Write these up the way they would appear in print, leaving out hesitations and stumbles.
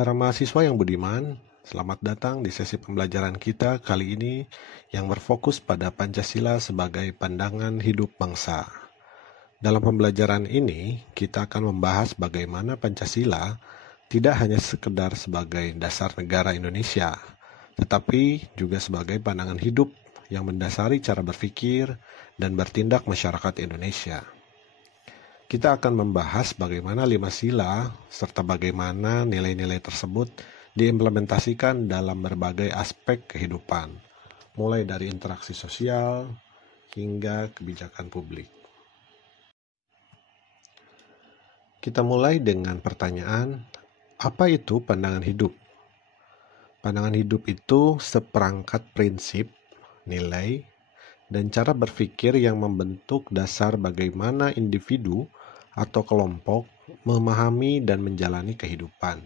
Para mahasiswa yang budiman, selamat datang di sesi pembelajaran kita kali ini yang berfokus pada Pancasila sebagai pandangan hidup bangsa. Dalam pembelajaran ini, kita akan membahas bagaimana Pancasila tidak hanya sekedar sebagai dasar negara Indonesia, tetapi juga sebagai pandangan hidup yang mendasari cara berpikir dan bertindak masyarakat Indonesia. Kita akan membahas bagaimana 5 sila serta bagaimana nilai-nilai tersebut diimplementasikan dalam berbagai aspek kehidupan, mulai dari interaksi sosial hingga kebijakan publik. Kita mulai dengan pertanyaan, apa itu pandangan hidup? Pandangan hidup itu seperangkat prinsip, nilai, dan cara berpikir yang membentuk dasar bagaimana individu atau kelompok memahami dan menjalani kehidupan.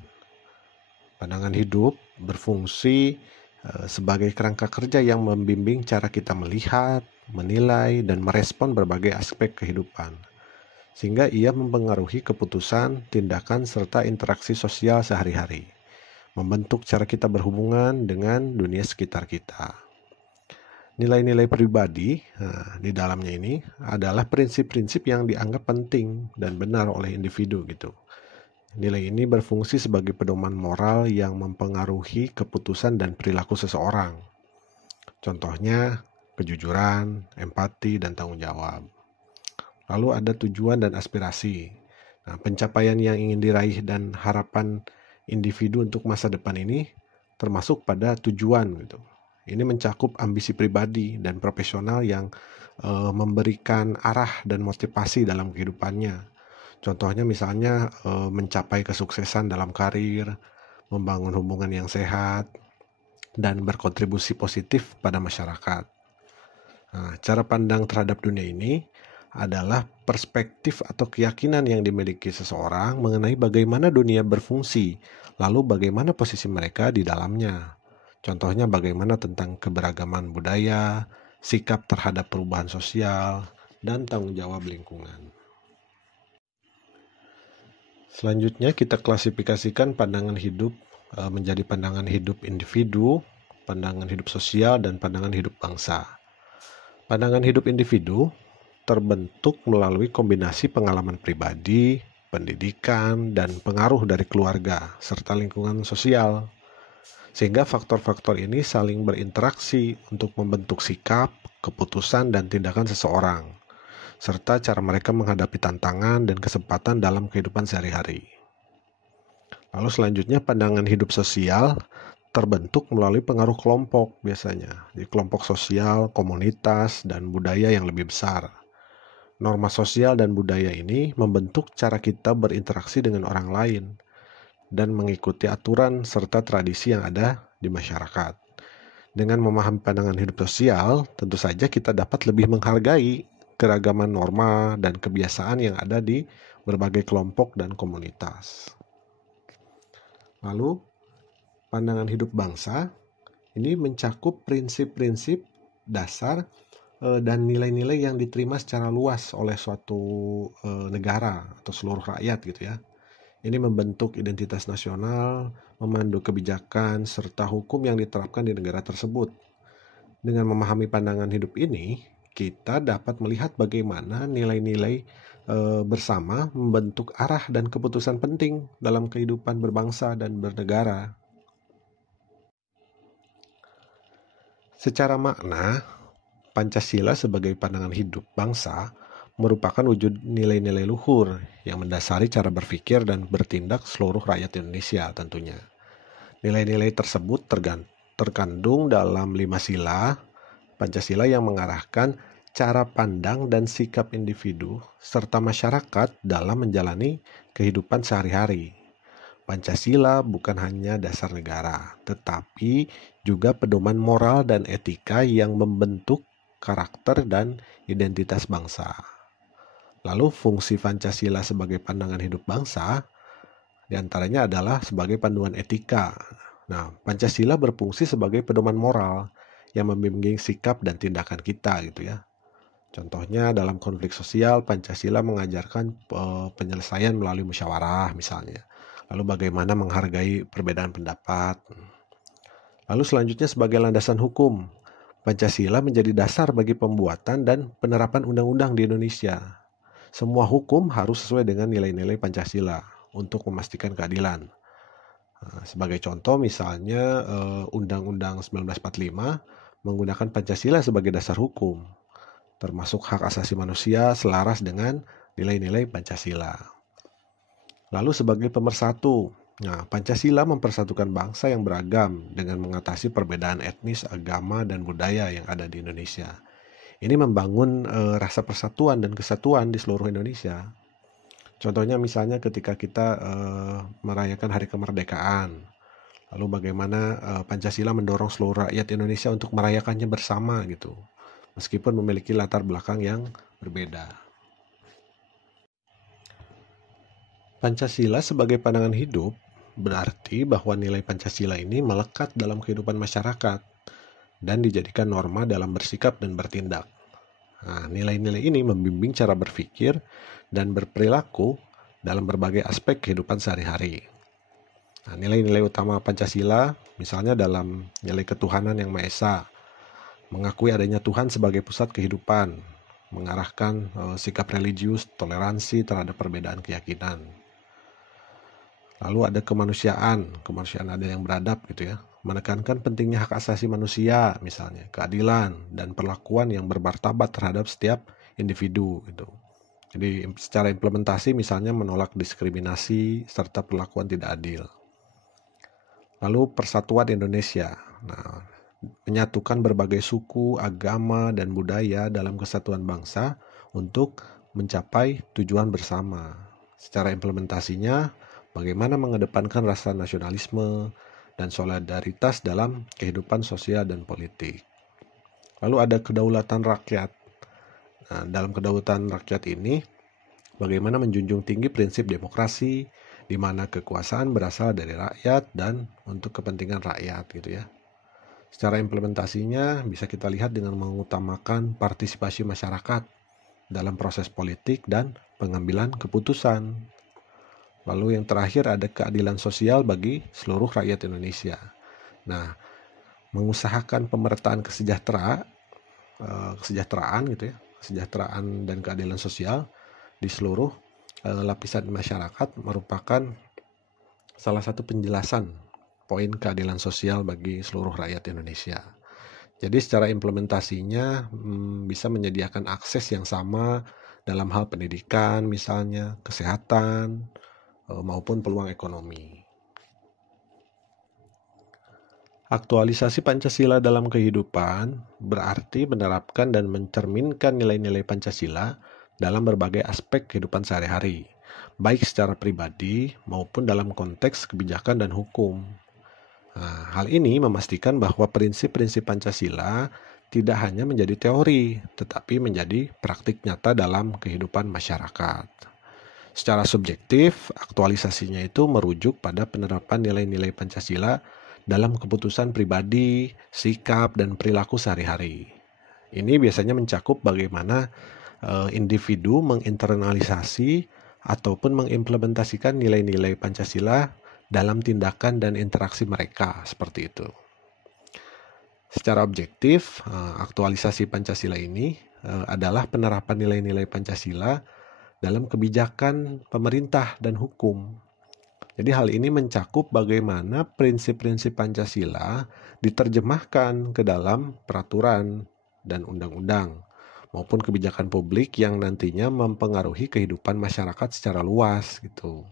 Pandangan hidup berfungsi sebagai kerangka kerja yang membimbing cara kita melihat, menilai, dan merespon berbagai aspek kehidupan, sehingga ia mempengaruhi keputusan, tindakan, serta interaksi sosial sehari-hari, membentuk cara kita berhubungan dengan dunia sekitar kita. Nilai-nilai pribadi di dalamnya ini adalah prinsip-prinsip yang dianggap penting dan benar oleh individu gitu. Nilai ini berfungsi sebagai pedoman moral yang mempengaruhi keputusan dan perilaku seseorang. Contohnya kejujuran, empati, dan tanggung jawab. Lalu ada tujuan dan aspirasi. Nah, pencapaian yang ingin diraih dan harapan individu untuk masa depan ini termasuk pada tujuan gitu. Ini mencakup ambisi pribadi dan profesional yang memberikan arah dan motivasi dalam kehidupannya. Contohnya misalnya mencapai kesuksesan dalam karir, membangun hubungan yang sehat, dan berkontribusi positif pada masyarakat. Nah, cara pandang terhadap dunia ini adalah perspektif atau keyakinan yang dimiliki seseorang mengenai bagaimana dunia berfungsi, lalu bagaimana posisi mereka di dalamnya. Contohnya bagaimana tentang keberagaman budaya, sikap terhadap perubahan sosial, dan tanggung jawab lingkungan. Selanjutnya kita klasifikasikan pandangan hidup menjadi pandangan hidup individu, pandangan hidup sosial, dan pandangan hidup bangsa. Pandangan hidup individu terbentuk melalui kombinasi pengalaman pribadi, pendidikan, dan pengaruh dari keluarga, serta lingkungan sosial. Sehingga faktor-faktor ini saling berinteraksi untuk membentuk sikap, keputusan, dan tindakan seseorang, serta cara mereka menghadapi tantangan dan kesempatan dalam kehidupan sehari-hari. Lalu selanjutnya pandangan hidup sosial terbentuk melalui pengaruh kelompok biasanya, di kelompok sosial, komunitas, dan budaya yang lebih besar. Norma sosial dan budaya ini membentuk cara kita berinteraksi dengan orang lain dan mengikuti aturan serta tradisi yang ada di masyarakat. Dengan memahami pandangan hidup sosial, tentu saja kita dapat lebih menghargai keragaman norma dan kebiasaan yang ada di berbagai kelompok dan komunitas. Lalu, pandangan hidup bangsa ini mencakup prinsip-prinsip dasar dan nilai-nilai yang diterima secara luas oleh suatu negara atau seluruh rakyat gitu ya. Ini membentuk identitas nasional, memandu kebijakan, serta hukum yang diterapkan di negara tersebut. Dengan memahami pandangan hidup ini, kita dapat melihat bagaimana nilai-nilai bersama membentuk arah dan keputusan penting dalam kehidupan berbangsa dan bernegara. Secara makna, Pancasila sebagai pandangan hidup bangsa merupakan wujud nilai-nilai luhur yang mendasari cara berpikir dan bertindak seluruh rakyat Indonesia tentunya. Nilai-nilai tersebut terkandung dalam 5 sila Pancasila yang mengarahkan cara pandang dan sikap individu serta masyarakat dalam menjalani kehidupan sehari-hari. Pancasila bukan hanya dasar negara, tetapi juga pedoman moral dan etika yang membentuk karakter dan identitas bangsa. Lalu fungsi Pancasila sebagai pandangan hidup bangsa diantaranya adalah sebagai panduan etika. Nah, Pancasila berfungsi sebagai pedoman moral yang membimbing sikap dan tindakan kita gitu ya. Contohnya dalam konflik sosial, Pancasila mengajarkan penyelesaian melalui musyawarah misalnya. Lalu bagaimana menghargai perbedaan pendapat. Lalu selanjutnya sebagai landasan hukum, Pancasila menjadi dasar bagi pembuatan dan penerapan undang-undang di Indonesia. Semua hukum harus sesuai dengan nilai-nilai Pancasila untuk memastikan keadilan. Sebagai contoh misalnya Undang-Undang 1945 menggunakan Pancasila sebagai dasar hukum, termasuk hak asasi manusia selaras dengan nilai-nilai Pancasila. Lalu sebagai pemersatu, Pancasila mempersatukan bangsa yang beragam dengan mengatasi perbedaan etnis, agama, dan budaya yang ada di Indonesia. Ini membangun rasa persatuan dan kesatuan di seluruh Indonesia. Contohnya misalnya ketika kita merayakan Hari Kemerdekaan, lalu bagaimana Pancasila mendorong seluruh rakyat Indonesia untuk merayakannya bersama gitu, meskipun memiliki latar belakang yang berbeda. Pancasila sebagai pandangan hidup berarti bahwa nilai Pancasila ini melekat dalam kehidupan masyarakat dan dijadikan norma dalam bersikap dan bertindak. Nilai-nilai ini membimbing cara berpikir dan berperilaku dalam berbagai aspek kehidupan sehari-hari. Nilai-nilai utama Pancasila misalnya dalam nilai ketuhanan yang Maha Esa, mengakui adanya Tuhan sebagai pusat kehidupan, mengarahkan sikap religius, toleransi terhadap perbedaan keyakinan. Lalu ada kemanusiaan ada yang beradab gitu ya, menekankan pentingnya hak asasi manusia misalnya, keadilan dan perlakuan yang bermartabat terhadap setiap individu gitu. Jadi secara implementasi misalnya menolak diskriminasi serta perlakuan tidak adil. Lalu persatuan Indonesia. Menyatukan berbagai suku, agama, dan budaya dalam kesatuan bangsa untuk mencapai tujuan bersama. Secara implementasinya, bagaimana mengedepankan rasa nasionalisme dan solidaritas dalam kehidupan sosial dan politik. Lalu ada kedaulatan rakyat. Dalam kedaulatan rakyat ini, bagaimana menjunjung tinggi prinsip demokrasi, di mana kekuasaan berasal dari rakyat dan untuk kepentingan rakyat gitu ya. Secara implementasinya bisa kita lihat dengan mengutamakan partisipasi masyarakat dalam proses politik dan pengambilan keputusan. Lalu yang terakhir ada keadilan sosial bagi seluruh rakyat Indonesia. Mengusahakan pemerataan kesejahteraan gitu ya, kesejahteraan dan keadilan sosial di seluruh lapisan masyarakat merupakan salah satu penjelasan poin keadilan sosial bagi seluruh rakyat Indonesia. Jadi secara implementasinya bisa menyediakan akses yang sama dalam hal pendidikan misalnya, kesehatan, maupun peluang ekonomi. Aktualisasi Pancasila dalam kehidupan berarti menerapkan dan mencerminkan nilai-nilai Pancasila dalam berbagai aspek kehidupan sehari-hari, baik secara pribadi maupun dalam konteks kebijakan dan hukum. Hal ini memastikan bahwa prinsip-prinsip Pancasila tidak hanya menjadi teori, tetapi menjadi praktik nyata dalam kehidupan masyarakat. Secara subjektif, aktualisasinya itu merujuk pada penerapan nilai-nilai Pancasila dalam keputusan pribadi, sikap, dan perilaku sehari-hari. Ini biasanya mencakup bagaimana individu menginternalisasi ataupun mengimplementasikan nilai-nilai Pancasila dalam tindakan dan interaksi mereka, seperti itu. Secara objektif, aktualisasi Pancasila ini adalah penerapan nilai-nilai Pancasila dalam kebijakan pemerintah dan hukum. Jadi hal ini mencakup bagaimana prinsip-prinsip Pancasila diterjemahkan ke dalam peraturan dan undang-undang maupun kebijakan publik yang nantinya mempengaruhi kehidupan masyarakat secara luas gitu.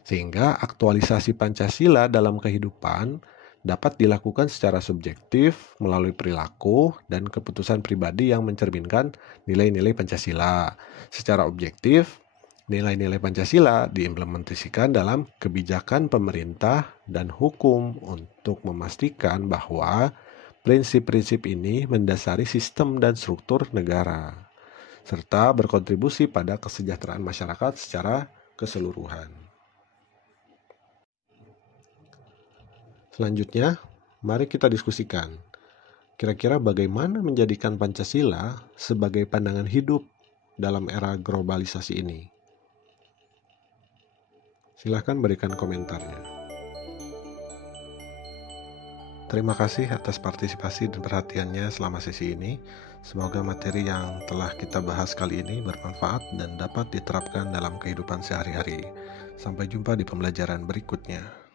Sehingga aktualisasi Pancasila dalam kehidupan dapat dilakukan secara subjektif melalui perilaku dan keputusan pribadi yang mencerminkan nilai-nilai Pancasila. Secara objektif, nilai-nilai Pancasila diimplementasikan dalam kebijakan pemerintah dan hukum untuk memastikan bahwa prinsip-prinsip ini mendasari sistem dan struktur negara, serta berkontribusi pada kesejahteraan masyarakat secara keseluruhan. Selanjutnya, mari kita diskusikan. Kira-kira bagaimana menjadikan Pancasila sebagai pandangan hidup dalam era globalisasi ini? Silahkan berikan komentarnya. Terima kasih atas partisipasi dan perhatiannya selama sesi ini. Semoga materi yang telah kita bahas kali ini bermanfaat dan dapat diterapkan dalam kehidupan sehari-hari. Sampai jumpa di pembelajaran berikutnya.